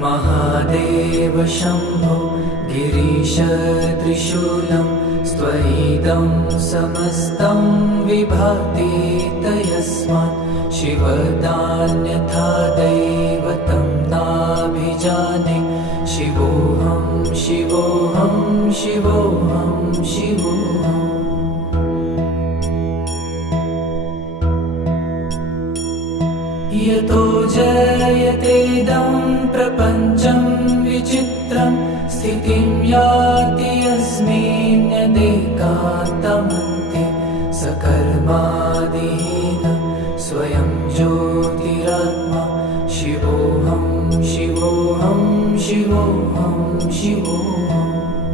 महादेव शम्भो गिरीश त्रिशूलं स्वैदं समस्तं विभाति तयस्मात् शिवदान्यथा दैवतं नाभिजाने शिवोऽहं शिवोऽहं शिवोऽहं शिवोऽहम् यतो जयतेदं प्रपञ्चं विचित्रं स्थितिं याति यस्मिन्नेकान्तमन्ते सकर्मादिहीनं स्वयं ज्योतिरात्मा शिवोऽहं शिवोऽहं शिवोऽहं शिवोऽहम्